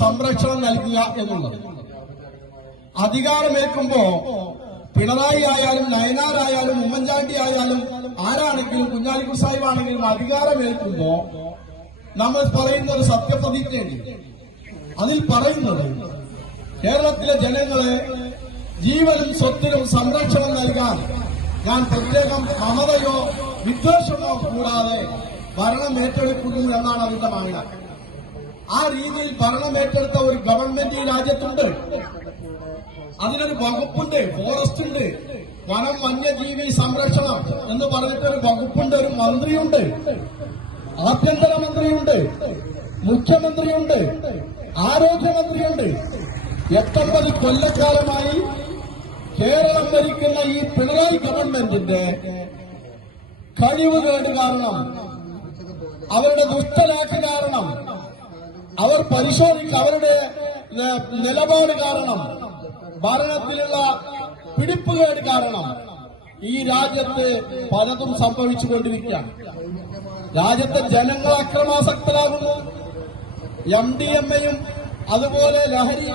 സംരക്ഷണം നൽകുക എന്നുള്ളത്. അധികാരമേൽക്കുമ്പോ പിണറായി ആയാലും നയനാരായാലും ഉമ്മൻചാണ്ടി ആയാലും ആരാണെങ്കിലും കുഞ്ഞാലിക്കുട്ടി സാഹിബാണെങ്കിലും അധികാരമേൽക്കുമ്പോ നമ്മൾ പറയുന്ന ഒരു സത്യപ്രതിജ്ഞയുണ്ട്. അതിൽ പറയുന്നത് കേരളത്തിലെ ജനങ്ങളെ ജീവനും സ്വത്തിനും സംരക്ഷണം നൽകാൻ ഞാൻ പ്രത്യേകം മമതയോ വിദ്വേഷമോ കൂടാതെ ഭരണം ഏറ്റെടുക്കുന്നു എന്നാണ് അതിന്റെ മാങ്ങ. ആ രീതിയിൽ ഭരണം ഏറ്റെടുത്ത ഒരു ഗവൺമെന്റ് ഈ രാജ്യത്തുണ്ട്. അതിനൊരു വകുപ്പുണ്ട്, ഫോറസ്റ്റ് ഉണ്ട്, വനം വന്യജീവി സംരക്ഷണം എന്ന് പറഞ്ഞിട്ടൊരു വകുപ്പുണ്ട്, ഒരു മന്ത്രിയുണ്ട്, ആഭ്യന്തരമന്ത്രിയുണ്ട്, മുഖ്യമന്ത്രിയുണ്ട്, ആരോഗ്യമന്ത്രിയുണ്ട്. 89 കൊല്ലക്കാലമായി കേരളം ഭരിക്കുന്ന ഈ പിണറായി ഗവൺമെന്റിന്റെ കഴിവുകേട് കാരണം, അവരുടെ ദുഷ്ടലാക്ക് കാരണം, അവർ അവരുടെ നിലപാട് കാരണം, ഭരണത്തിലുള്ള പിടിപ്പുകേട് കാരണം ഈ രാജ്യത്ത് പലതും സംഭവിച്ചുകൊണ്ടിരിക്കുകയാണ്. രാജ്യത്തെ ജനങ്ങൾ അക്രമാസക്തരാകുന്നു. MDMA-യും അതുപോലെ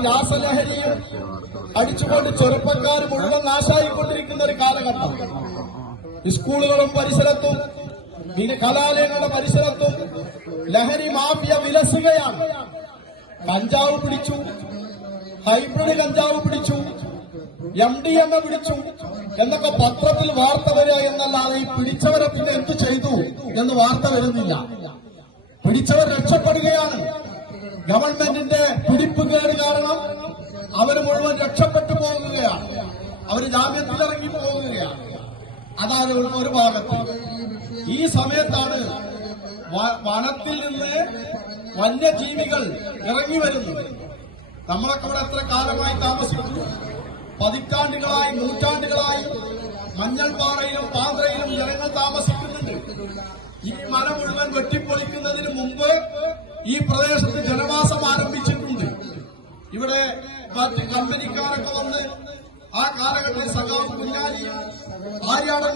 രാസലഹരിയും അടിച്ചുകൊണ്ട് ചെറുപ്പക്കാർ മുഴുവൻ നാശായിക്കൊണ്ടിരിക്കുന്ന ഒരു കാലഘട്ടം. സ്കൂളുകളും പരിസരത്തും കലാലയങ്ങളുടെ പരിസരത്തും ലഹരി മാഫിയ വിലസുകയാണ്. കഞ്ചാവ് പിടിച്ചു, ഹൈബ്രിഡ് കഞ്ചാവ് പിടിച്ചു, MDMA പിടിച്ചു എന്നൊക്കെ പത്രത്തിൽ വാർത്ത വരിക എന്നല്ലാതെ ഈ പിടിച്ചവരെ പിന്നെ എന്ത് ചെയ്തു എന്ന് വാർത്ത വരുന്നില്ല. പിടിച്ചവർ രക്ഷപ്പെടുകയാണ്. ഗവൺമെന്റിന്റെ പിടിപ്പുകേട് കാരണം അവർ മുഴുവൻ രക്ഷപ്പെട്ടു പോകുകയാണ്. അവർ ജാമ്യത്തിലിറങ്ങി പോകുകയാണ്. അതാണ് ഒരു ഭാഗത്ത്. ഈ സമയത്താണ് വനത്തിൽ നിന്ന് വന്യജീവികൾ ഇറങ്ങി വരുന്നത്. നമ്മളൊക്കെ ഇവിടെ എത്ര കാലമായി താമസിക്കുന്നു? പതിറ്റാണ്ടുകളായി, നൂറ്റാണ്ടുകളായി മഞ്ഞൾപ്പാറയിലും പാന്ത്രയിലും ജനങ്ങൾ താമസിക്കുന്നുണ്ട്. ഈ മല മുഴുവൻ വെട്ടിപ്പൊളിക്കുന്നതിന് മുമ്പ് ഈ പ്രദേശത്ത് ജനവാസം ആരംഭിച്ചിട്ടുണ്ട്. ഇവിടെ മറ്റ് കമ്പനിക്കാരൊക്കെ വന്ന് ആ കാലഘട്ടത്തിൽ സഖാവ് കുഞ്ഞാലിയും ആര്യാടൻ